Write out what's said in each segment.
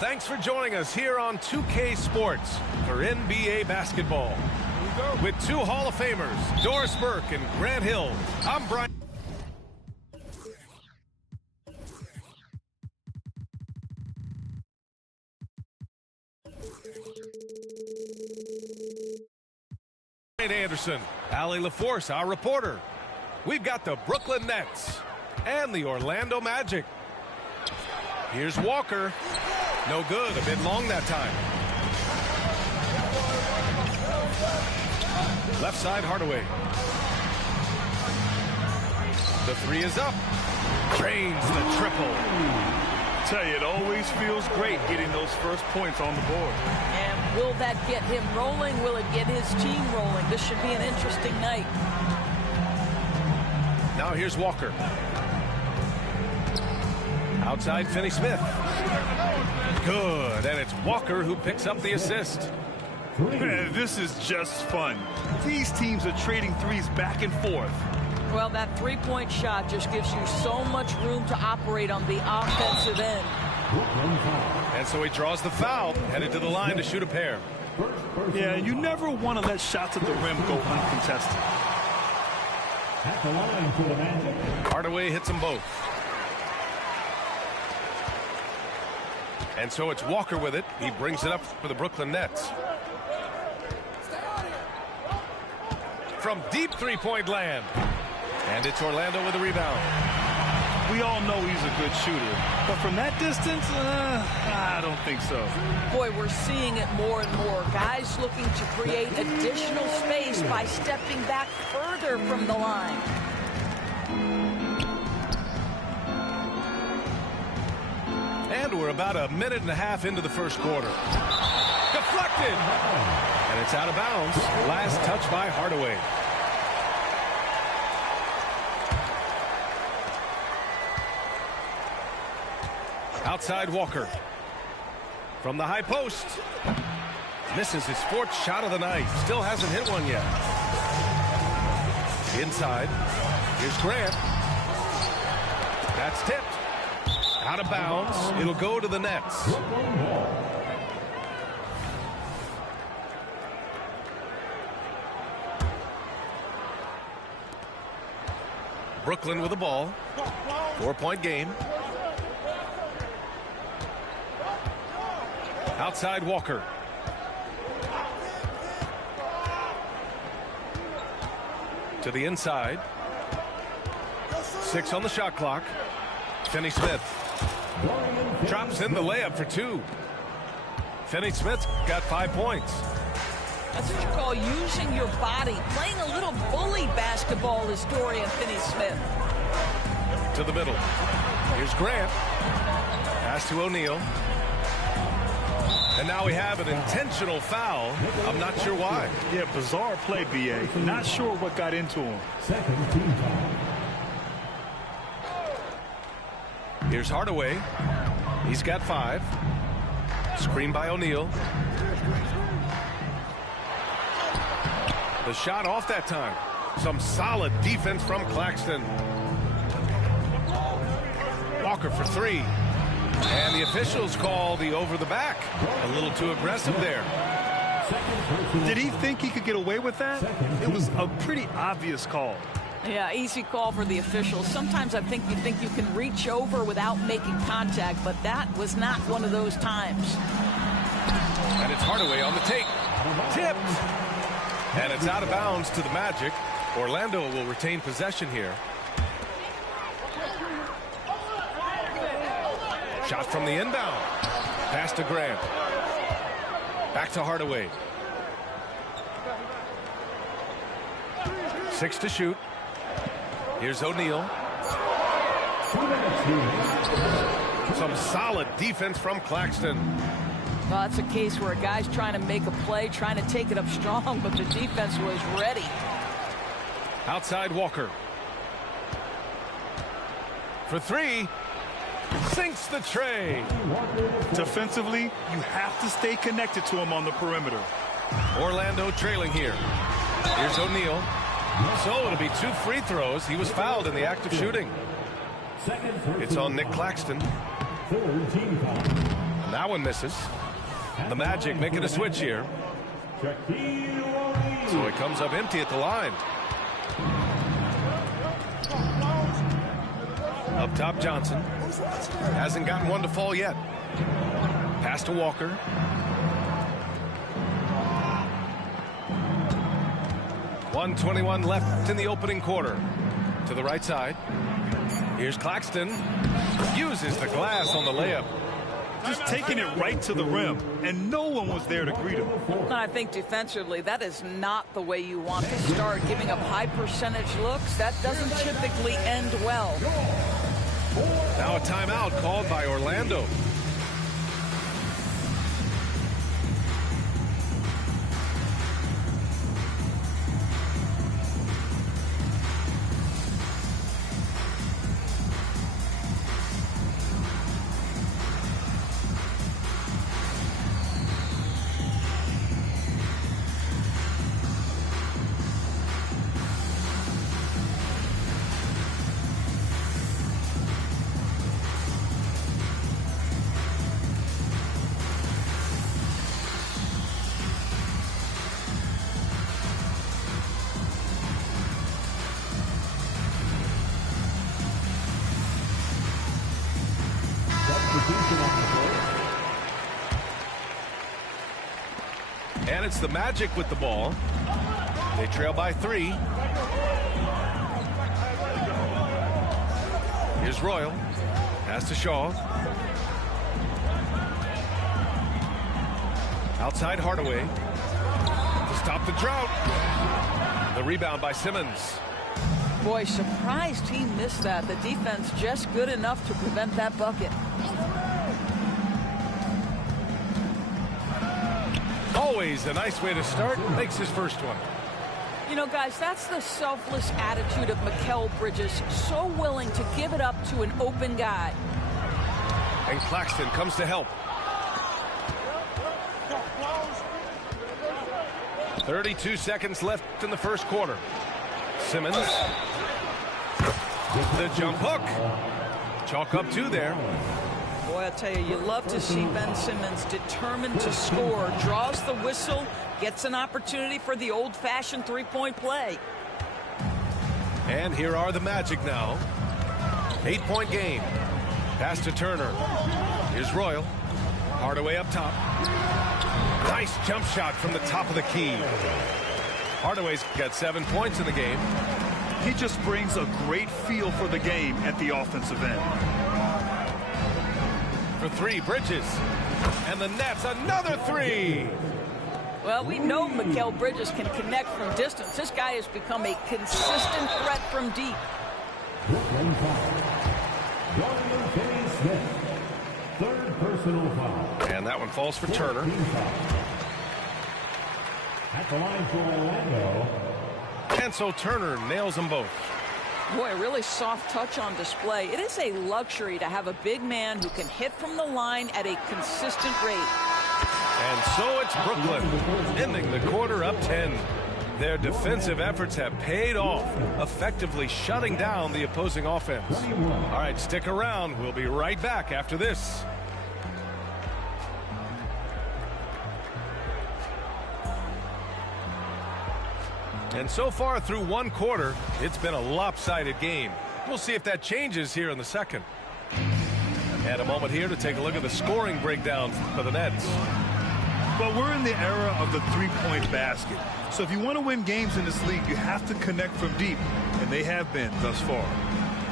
Thanks for joining us here on 2K Sports for NBA basketball. With two Hall of Famers, Doris Burke and Grant Hill, I'm Brian. Anderson, Allie LaForce, our reporter. We've got the Brooklyn Nets and the Orlando Magic. Here's Walker. No good, a bit long that time. Left side, Hardaway. The three is up. Drains the triple. Tell you, it always feels great getting those first points on the board. And will that get him rolling? Will it get his team rolling? This should be an interesting night. Now here's Walker. Outside, Finney-Smith. Good, and it's Walker who picks up the assist. Man, this is just fun. These teams are trading threes back and forth. Well, that three-point shot just gives you so much room to operate on the offensive end. And so he draws the foul, headed to the line to shoot a pair. Yeah, you never want to let shots at the rim go uncontested. At the line for the Magic. Hardaway hits them both. And so it's Walker with it. He brings it up for the Brooklyn Nets. From deep three-point land. And it's Orlando with the rebound. We all know he's a good shooter, but from that distance, I don't think so. Boy, we're seeing it more and more. Guys looking to create additional space by stepping back further from the line. And we're about a minute and a half into the first quarter. Deflected! And it's out of bounds. Last touch by Hardaway. Outside Walker. From the high post. Misses his fourth shot of the night. Still hasn't hit one yet. Inside. Here's Grant. That's tipped. Out of bounds. It'll go to the Nets. Brooklyn with the ball. 4-point game. Outside Walker. To the inside. 6 on the shot clock. Finney-Smith. Drops in the layup for 2. Finney-Smith's got 5 points. That's what you call using your body. Playing a little bully basketball is Dorian Finney-Smith. To the middle. Here's Grant. Pass to O'Neal. And now we have an intentional foul. I'm not sure why. Yeah, bizarre play, B.A. Not sure what got into him. Second team foul. Here's Hardaway. He's got 5. Screen by O'Neal. The shot off that time. Some solid defense from Claxton. Walker for 3. And the officials call the over the back. A little too aggressive there. Did he think he could get away with that? It was a pretty obvious call. Yeah, easy call for the officials. Sometimes I think you can reach over without making contact, but that was not one of those times. And it's Hardaway on the take. Tipped. And it's out of bounds to the Magic. Orlando will retain possession here. Shot from the inbound. Pass to Grant. Back to Hardaway. 6 to shoot. Here's O'Neal. Some solid defense from Claxton. Well, that's a case where a guy's trying to make a play, trying to take it up strong, but the defense was ready. Outside Walker. For 3. Sinks the tray. Defensively, you have to stay connected to him on the perimeter. Orlando trailing here. Here's O'Neal. So it'll be 2 free throws. He was fouled in the act of shooting. It's on Nick Claxton. Third team foul. That one misses. The Magic making a switch here. So he comes up empty at the line. Up top, Johnson. Hasn't gotten one to fall yet. Pass to Walker. .121 left in the opening quarter. To the right side. Here's Claxton. Uses the glass on the layup. Just taking it right to the rim, and no one was there to greet him. I think defensively, that is not the way you want to start. Giving up high percentage looks, that doesn't typically end well. Now a timeout called by Orlando. And it's the Magic with the ball. They trail by 3. Here's Royal. Pass to Shaw. Outside Hardaway. To stop the drought. The rebound by Simmons. Boy, surprised he missed that. The defense just good enough to prevent that bucket. Always a nice way to start. Makes his first one. You know, guys, that's the selfless attitude of Mikal Bridges. So willing to give it up to an open guy. And Claxton comes to help. 32 seconds left in the first quarter. Simmons. The jump hook. Chalk up 2 there. Boy, I tell you love to see Ben Simmons determined to score. Draws the whistle, gets an opportunity for the old-fashioned three-point play. And here are the Magic now. 8-point game. Pass to Turner. Here's Royal. Hardaway up top. Nice jump shot from the top of the key. Hardaway's got 7 points in the game. He just brings a great feel for the game at the offensive end. For 3, Bridges. And the Nets, another 3. Well, we know Mikal Bridges can connect from distance. This guy has become a consistent threat from deep. Third personal foul. And that one falls for Turner. At the line for Orlando. And so Turner nails them both. Boy, a really soft touch on display. It is a luxury to have a big man who can hit from the line at a consistent rate. And so it's Brooklyn, ending the quarter up 10. Their defensive efforts have paid off, effectively shutting down the opposing offense. All right, stick around. We'll be right back after this. And so far through one quarter, it's been a lopsided game. We'll see if that changes here in the second. And a moment here to take a look at the scoring breakdown for the Nets. But we're in the era of the three-point basket. So if you want to win games in this league, you have to connect from deep, and they have been thus far.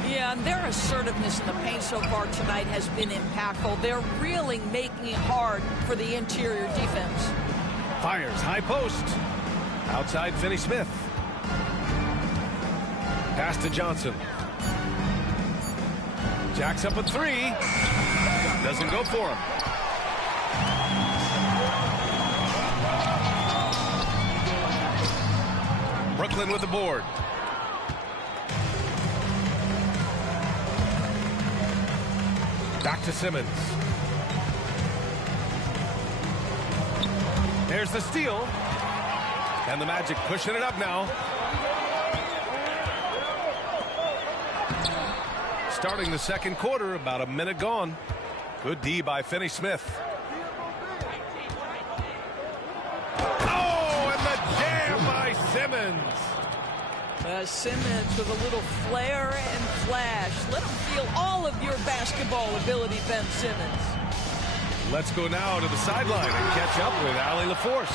Yeah, and their assertiveness in the paint so far tonight has been impactful. They're really making it hard for the interior defense. Fires, high post. Outside, Finney-Smith. Pass to Johnson. Jacks up a 3. Doesn't go for him. Brooklyn with the board. Back to Simmons. There's the steal. And the Magic pushing it up now. Starting the second quarter, about a minute gone. Good D by Finney-Smith. Simmons. Simmons with a little flair and flash. Let him feel all of your basketball ability, Ben Simmons. Let's go now to the sideline and catch up with Allie LaForce.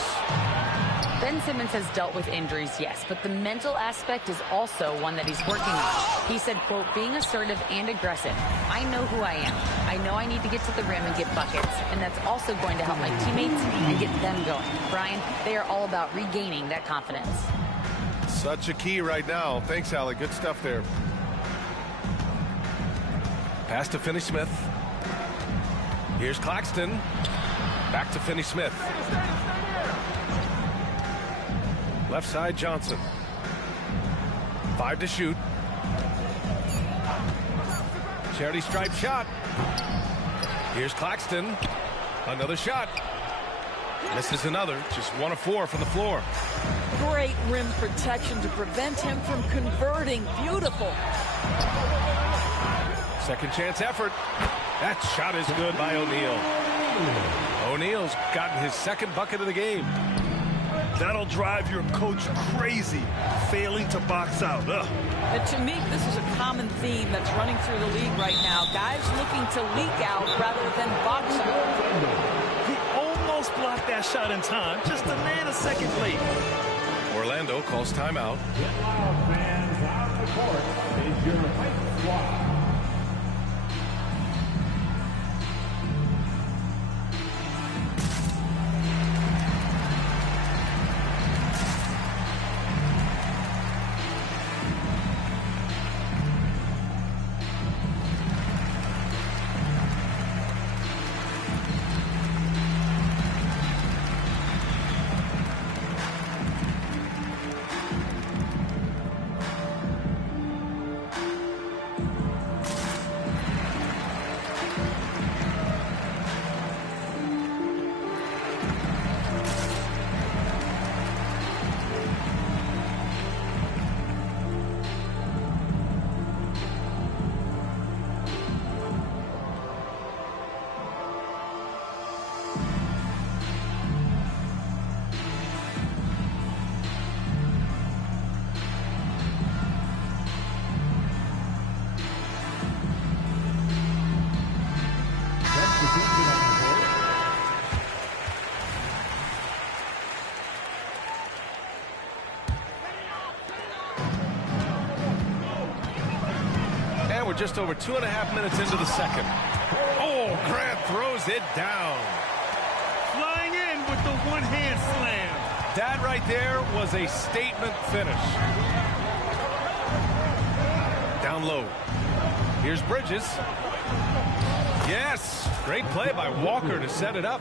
Ben Simmons has dealt with injuries, yes, but the mental aspect is also one that he's working on. He said, quote, being assertive and aggressive. I know who I am. I know I need to get to the rim and get buckets, and that's also going to help my teammates and get them going. Brian, they are all about regaining that confidence. Such a key right now. Thanks, Allie. Good stuff there. Pass to Finney-Smith. Here's Claxton. Back to Finney-Smith. Left side, Johnson. 5 to shoot. Charity stripe shot. Here's Claxton. Another shot. Misses another. Just 1 of 4 from the floor. Great rim protection to prevent him from converting. Beautiful. Second chance effort. That shot is good by O'Neal. O'Neal's gotten his second bucket of the game. That'll drive your coach crazy, failing to box out. Ugh. And to me, this is a common theme that's running through the league right now. Guys looking to leak out rather than box out. He almost blocked that shot in time, just a nanosecond late. Orlando calls timeout. Get loud, fans. Out of the court is your fight squad. Just over 2.5 minutes into the second. Oh, Grant throws it down. Flying in with the one-hand slam. That right there was a statement finish. Down low. Here's Bridges. Yes, great play by Walker to set it up.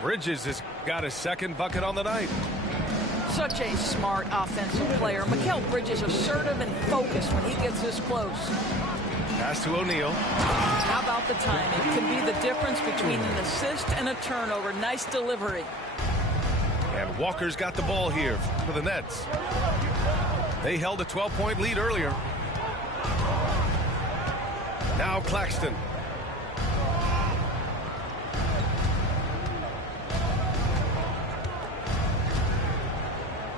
Bridges has got his second bucket on the night. Such a smart offensive player. Mikal Bridges assertive and focused when he gets this close. Pass to O'Neal. How about the timing? Can be the difference between an assist and a turnover. Nice delivery. And Walker's got the ball here for the Nets. They held a 12-point lead earlier. Now Claxton.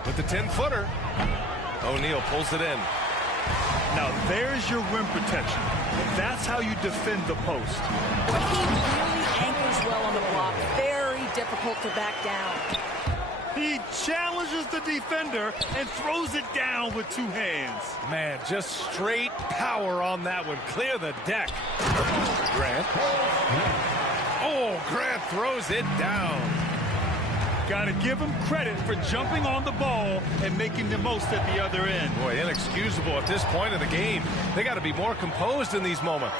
With the 10-footer. O'Neal pulls it in. Now there's your rim protection. That's how you defend the post. But he really anchors well on the block. Very difficult to back down. He challenges the defender and throws it down with 2 hands. Man, just straight power on that one. Clear the deck. Grant. Oh, Grant throws it down. Got to give him credit for jumping on the ball and making the most at the other end. Boy, inexcusable at this point of the game. They got to be more composed in these moments.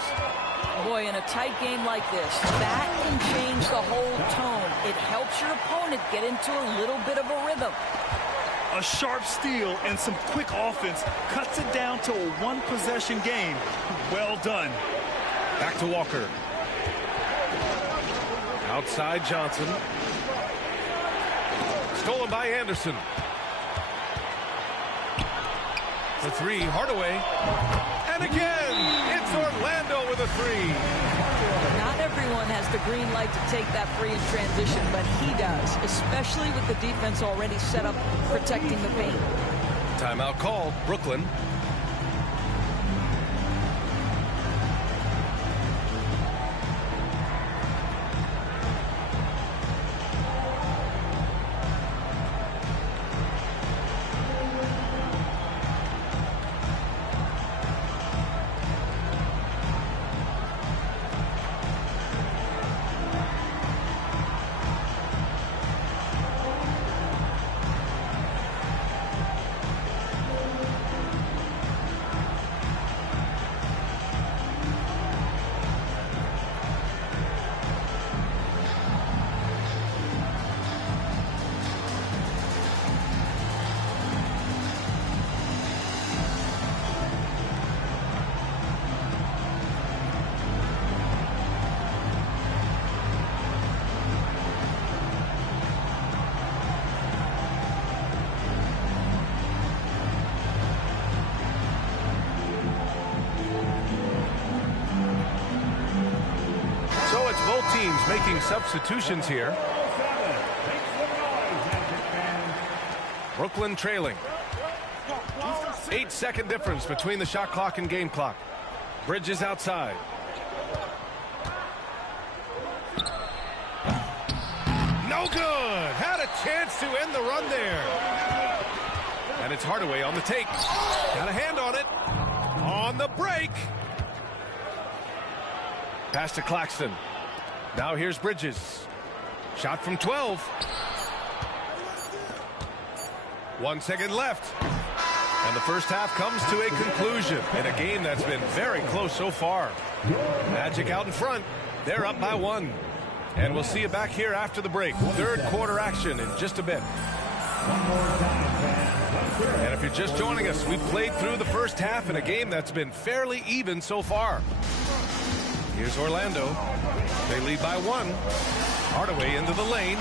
Boy, in a tight game like this, that can change the whole tone. It helps your opponent get into a little bit of a rhythm. A sharp steal and some quick offense cuts it down to a one-possession game. Well done. Back to Walker. Outside Johnson. Stolen by Anderson. The 3, Hardaway. And again, it's Orlando with a 3. Not everyone has the green light to take that free in transition, but he does, especially with the defense already set up protecting the paint. Timeout called, Brooklyn. Both teams making substitutions here. Brooklyn trailing. 8-second difference between the shot clock and game clock. Bridges outside. No good. Had a chance to end the run there. And it's Hardaway on the take. Got a hand on it. On the break. Pass to Claxton. Now here's Bridges. Shot from 12. 1 second left. And the first half comes to a conclusion in a game that's been very close so far. Magic out in front. They're up by 1. And we'll see you back here after the break. Third quarter action in just a bit. And if you're just joining us, we've played through the first half in a game that's been fairly even so far. Here's Orlando. They lead by 1. Hardaway into the lane.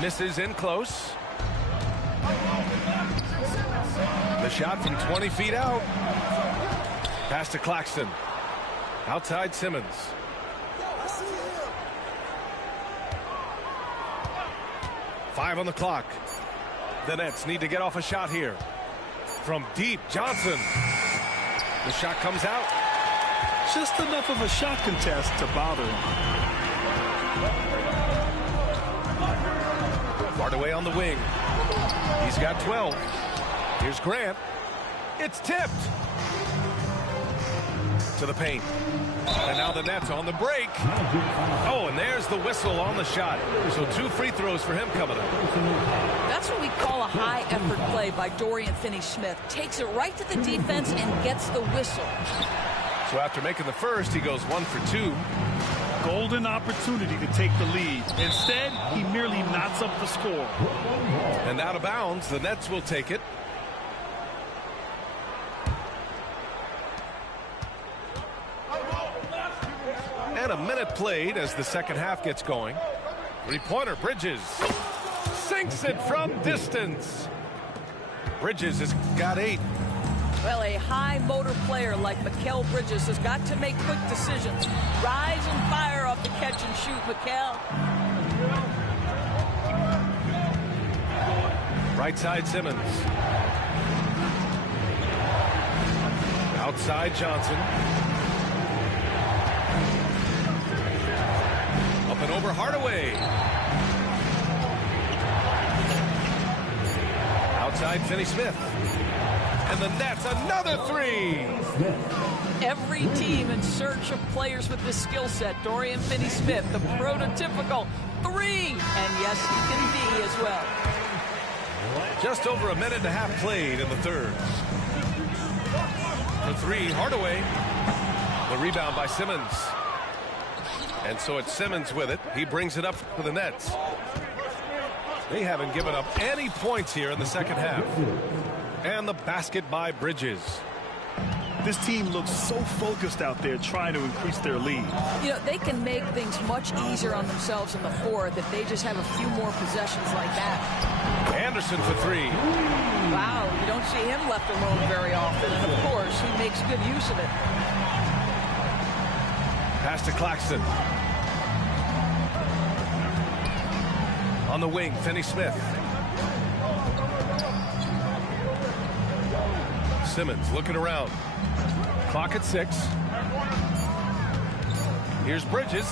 Misses in close. The shot from 20 feet out. Pass to Claxton. Outside Simmons. Five on the clock. The Nets need to get off a shot here. From deep, Johnson. The shot comes out. Just enough of a shot contest to bother him. Hardaway on the wing. He's got 12. Here's Grant. It's tipped. To the paint. And now the Nets on the break. Oh, and there's the whistle on the shot. So 2 free throws for him coming up. That's what we call a high-effort play by Dorian Finney-Smith. Takes it right to the defense and gets the whistle. So after making the first, he goes 1 for 2. Golden opportunity to take the lead. Instead, he merely knots up the score. And out of bounds, the Nets will take it. And a minute played as the second half gets going. Three-pointer, Bridges. Sinks it from distance. Bridges has got 8. Well, a high-motor player like Mikal Bridges has got to make quick decisions. Rise and fire off the catch and shoot, Mikal. Right side, Simmons. Outside, Johnson. Up and over, Hardaway. Outside, Finney-Smith. And the Nets, another 3. Every team in search of players with this skill set. Dorian Finney-Smith, the prototypical 3. And yes, he can be as well. Just over a minute and a half played in the third. The 3, Hardaway. The rebound by Simmons. And so it's Simmons with it. He brings it up for the Nets. They haven't given up any points here in the second half. And the basket by Bridges. This team looks so focused out there trying to increase their lead. You know, they can make things much easier on themselves in the fourth if they just have a few more possessions like that. Anderson for 3. Wow, you don't see him left alone very often. And, of course, he makes good use of it. Pass to Claxton. On the wing, Finney Smith. Simmons looking around. Clock at 6. Here's Bridges.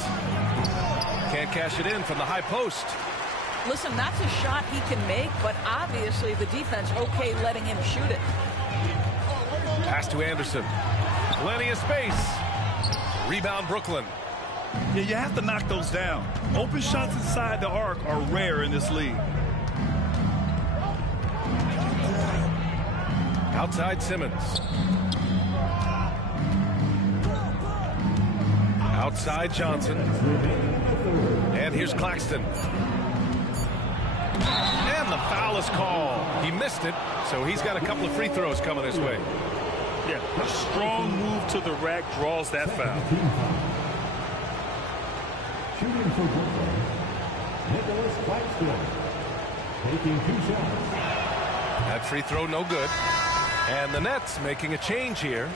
Can't cash it in from the high post. Listen, that's a shot he can make, but obviously the defense okay letting him shoot it. Pass to Anderson. Plenty of space. Rebound Brooklyn. Yeah, you have to knock those down. Open shots inside the arc are rare in this league. Outside Simmons. Outside Johnson. And here's Claxton. And the foul is called. He missed it, so he's got a couple of free throws coming his way. Yeah, a strong move to the rack draws that foul. Shooting for Brooklyn, Nicholas Claxton, taking 2 shots. That free throw no good. And the Nets making a change here.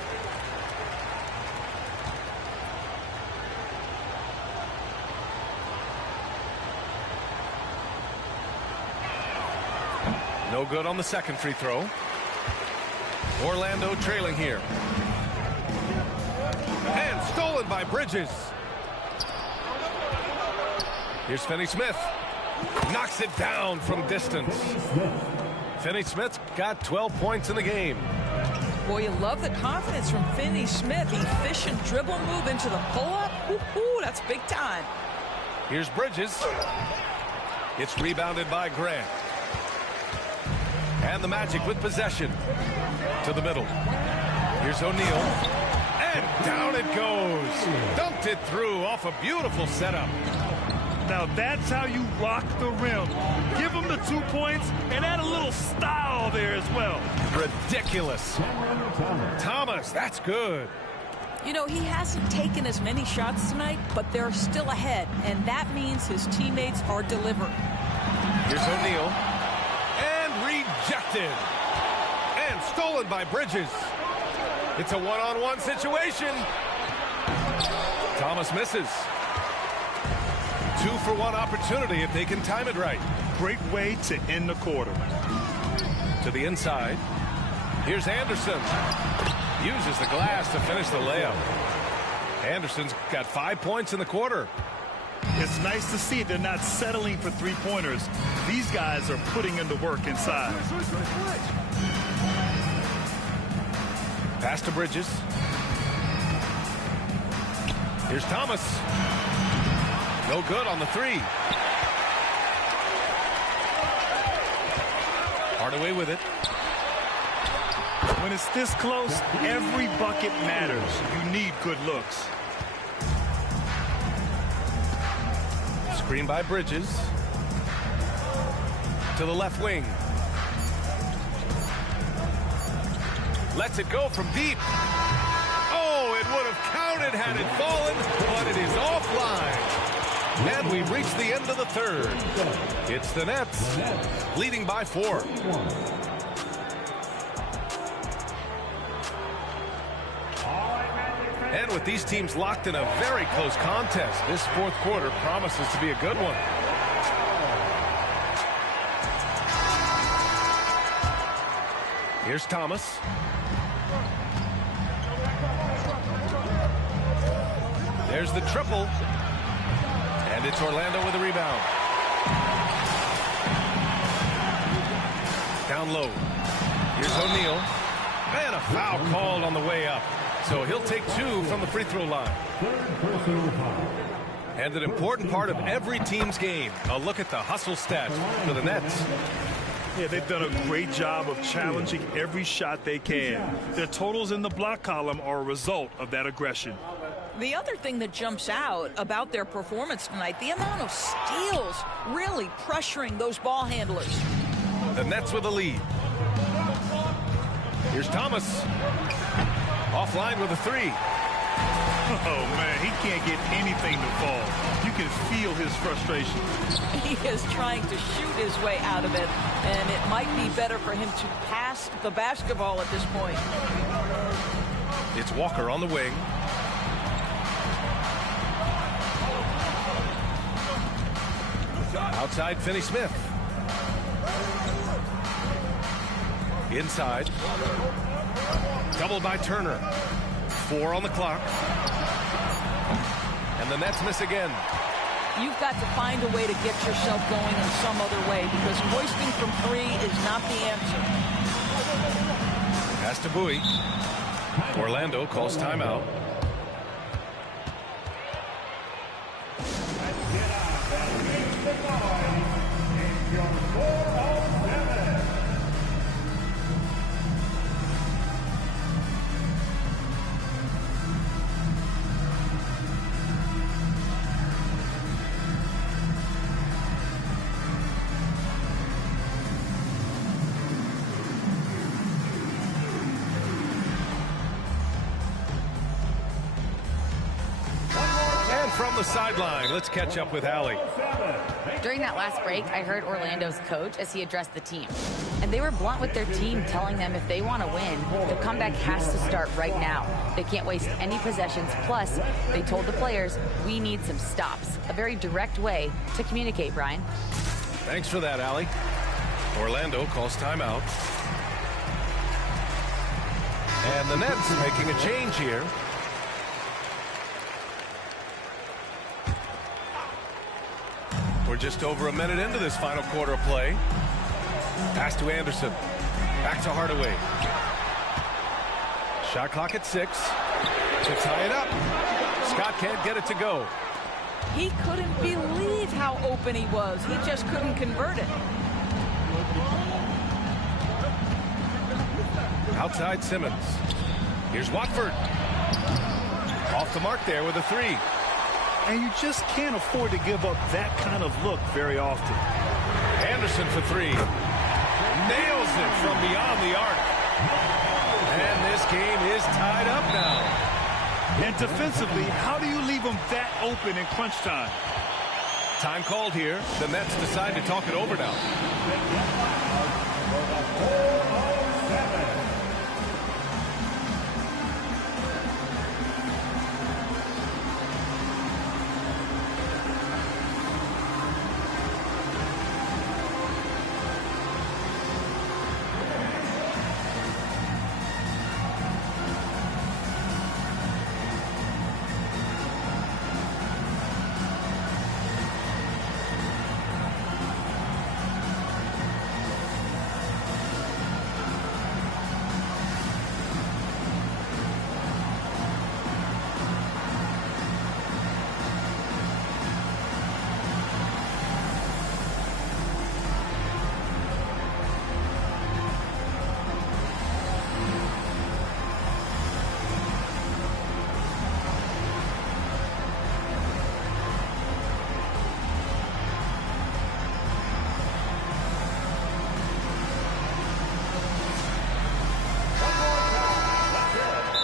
No good on the second free throw. Orlando trailing here. And stolen by Bridges. Here's Finney Smith. Knocks it down from distance. Finney Smith's got 12 points in the game. Boy, you love the confidence from Finney Smith. Efficient dribble move into the pull-up. Ooh, that's big time. Here's Bridges. It's rebounded by Grant. And the Magic with possession. To the middle. Here's O'Neal. And down it goes. Dumped it through off a beautiful setup. Now that's how you rock the rim. Give him the 2 points and add a little style there as well. Ridiculous. Thomas, that's good. You know, he hasn't taken as many shots tonight, but they're still ahead, and that means his teammates are delivering. Here's O'Neal. And rejected. And stolen by Bridges. It's a one-on-one situation. Thomas misses. 2-for-1 opportunity if they can time it right. Great way to end the quarter. To the inside. Here's Anderson. Uses the glass to finish the layup. Anderson's got 5 points in the quarter. It's nice to see they're not settling for three-pointers. These guys are putting in the work inside. Pass to Bridges. Here's Thomas. No good on the 3. Hardaway with it. When it's this close, every bucket matters. You need good looks. Screen by Bridges. To the left wing. Lets it go from deep. Oh, it would have counted had it fallen, but it is offline. And we've reached the end of the third. It's the Nets leading by 4. And with these teams locked in a very close contest, this fourth quarter promises to be a good one. Here's Thomas. There's the triple. And it's Orlando with a rebound. Down low. Here's O'Neal. And a foul called on the way up. So he'll take 2 from the free throw line. And an important part of every team's game. A look at the hustle stats for the Nets. Yeah, they've done a great job of challenging every shot they can. Their totals in the block column are a result of that aggression. The other thing that jumps out about their performance tonight, the amount of steals really pressuring those ball handlers. The Nets with a lead. Here's Thomas. Offline with a 3. Oh, man, he can't get anything to fall. You can feel his frustration. He is trying to shoot his way out of it, and it might be better for him to pass the basketball at this point. It's Walker on the wing. Outside, Finney-Smith. Inside. Doubled by Turner. 4 on the clock. And the Nets miss again. You've got to find a way to get yourself going in some other way, because hoisting from 3 is not the answer. Pass to Bowie. Orlando calls timeout. From the sideline, let's catch up with Allie. During that last break, I heard Orlando's coach as he addressed the team. And they were blunt with their team, telling them if they want to win, the comeback has to start right now. They can't waste any possessions. Plus, they told the players, we need some stops. A very direct way to communicate, Brian. Thanks for that, Allie. Orlando calls timeout. And the Nets making a change here. We're just over a minute into this final quarter of play. Pass to Anderson. Back to Hardaway. Shot clock at 6. To tie it up. Scott can't get it to go. He couldn't believe how open he was. He just couldn't convert it. Outside Simmons. Here's Watford. Off the mark there with a 3. And you just can't afford to give up that kind of look very often. Anderson for 3. Nails it from beyond the arc. And this game is tied up now. And defensively, how do you leave them that open in crunch time? Time called here. The Nets decide to talk it over now.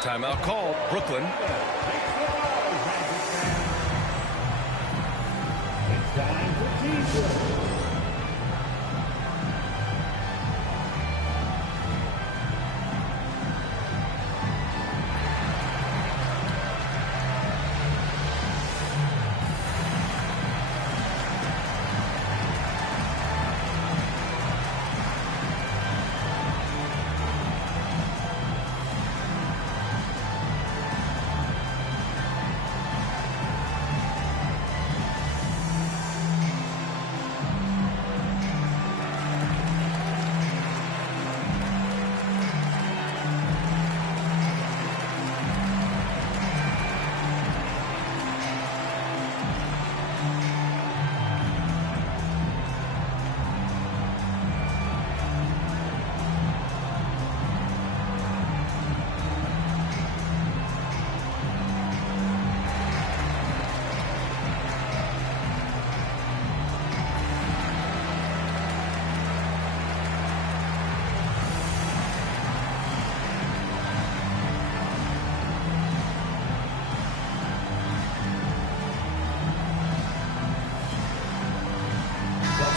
Timeout called. Brooklyn. It's time for team.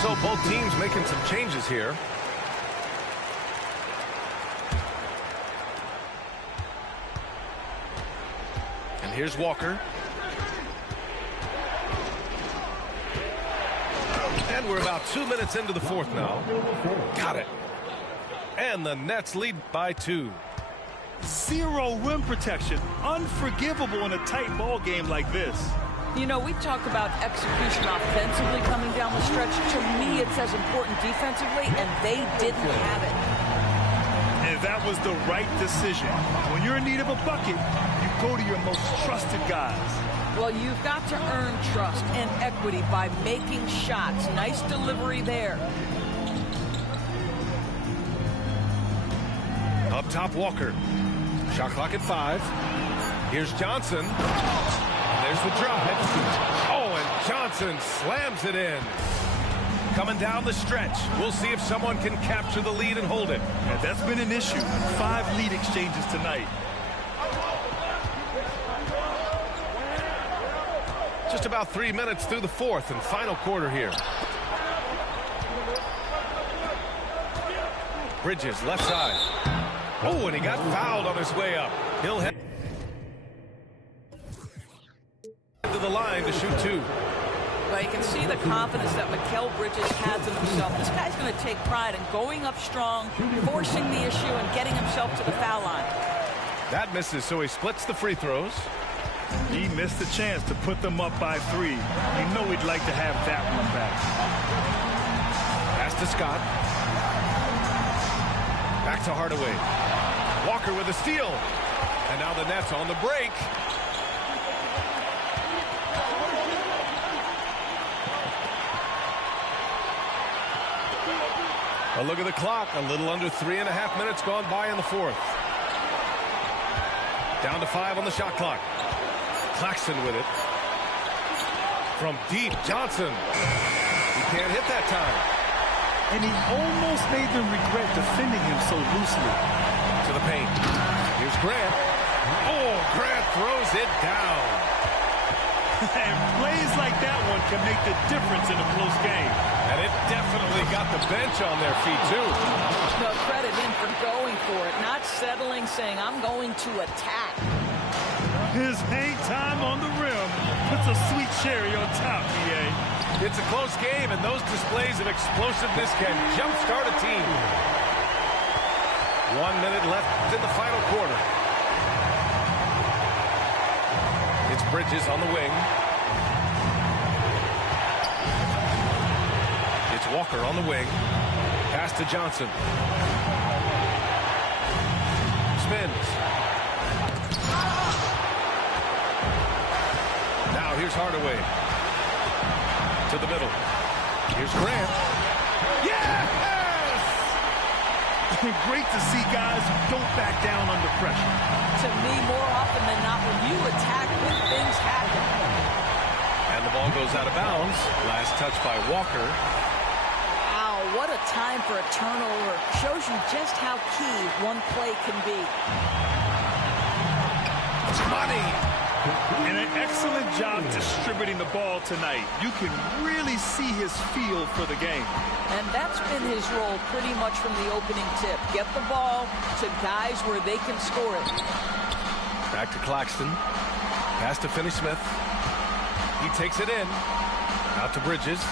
So both teams making some changes here. And here's Walker. And we're about 2 minutes into the fourth now. Got it. And the Nets lead by 2. Zero rim protection. Unforgivable in a tight ball game like this. You know, we talk about execution offensively coming down the stretch. To me, it's as important defensively, and they didn't have it. And that was the right decision. When you're in need of a bucket, you go to your most trusted guys. Well, you've got to earn trust and equity by making shots. Nice delivery there. Up top, Walker. Shot clock at 5. Here's Johnson. And there's the drive. Oh, and Johnson slams it in. Coming down the stretch. We'll see if someone can capture the lead and hold it. Yeah, that's been an issue. 5 lead exchanges tonight. Just about 3 minutes through the fourth and final quarter here. Bridges, left side. Oh, and he got fouled on his way up. He'll head to the line to shoot 2. But you can see the confidence that Mikal Bridges has in himself. This guy's going to take pride in going up strong, forcing the issue, and getting himself to the foul line. That misses, so he splits the free throws. He missed the chance to put them up by 3. You know he'd like to have that one back. Pass to Scott. Back to Hardaway. Walker with a steal. And now the Nets on the break. A look at the clock. A little under 3.5 minutes gone by in the fourth. Down to 5 on the shot clock. Claxton with it. From deep, Johnson. He can't hit that time. And he almost made them regret defending him so loosely. To the paint. Here's Grant. Oh, Grant throws it down. And plays like that one can make the difference in a close game. And it definitely got the bench on their feet, too. No credit him for going for it, not settling, saying, I'm going to attack. His hang time on the rim puts a sweet cherry on top, EA. It's a close game, and those displays of explosiveness can jumpstart a team. 1 minute left in the final quarter. It's Bridges on the wing. It's Walker on the wing. Pass to Johnson. Spins. Now here's Hardaway. To the middle. Here's Grant. Yes! Great to see guys who don't back down under pressure. To me, more often than not, when you attack, good things happen. And the ball goes out of bounds. Last touch by Walker. Wow, what a time for a turnover. Shows you just how key one play can be. Money. And an excellent job distributing the ball tonight. You can really see his feel for the game. And that's been his role pretty much from the opening tip. Get the ball to guys where they can score it. Back to Claxton. Pass to Finney-Smith. He takes it in. Out to Bridges.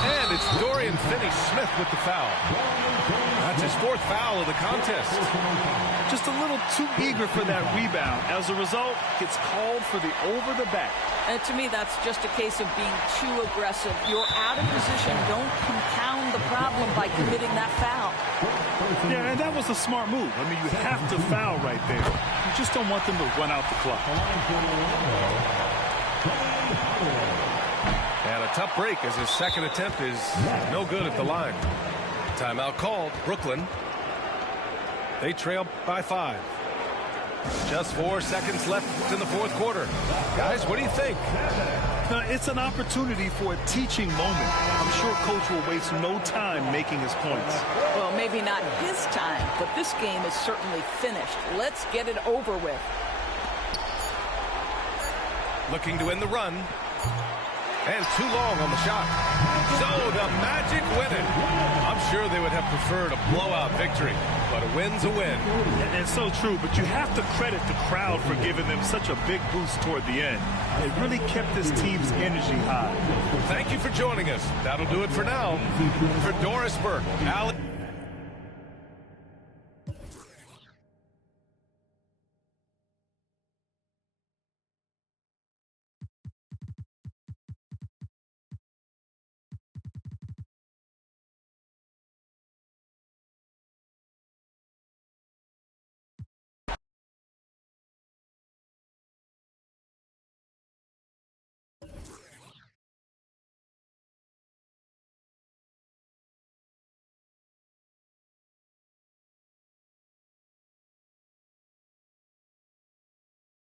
And it's Dorian Finney-Smith with the foul. That's his 4th foul of the contest. Just a little too eager for that rebound. As a result, gets called for the over the back. And to me, that's just a case of being too aggressive. You're out of position. Don't compound the problem by committing that foul. Yeah, and that was a smart move. I mean, you have to foul right there. You just don't want them to run out the clock. And a tough break as his second attempt is no good at the line. Timeout called. Brooklyn. They trail by 5. Just 4 seconds left in the fourth quarter. Guys, what do you think? It's an opportunity for a teaching moment. I'm sure Coach will waste no time making his points. Well, maybe not his time, but this game is certainly finished. Let's get it over with. Looking to end the run. And too long on the shot. So the Magic win it. I'm sure they would have preferred a blowout victory, but a win's a win. And so true, but you have to credit the crowd for giving them such a big boost toward the end. It really kept this team's energy high. Thank you for joining us. That'll do it for now. For Doris Burke, Alex.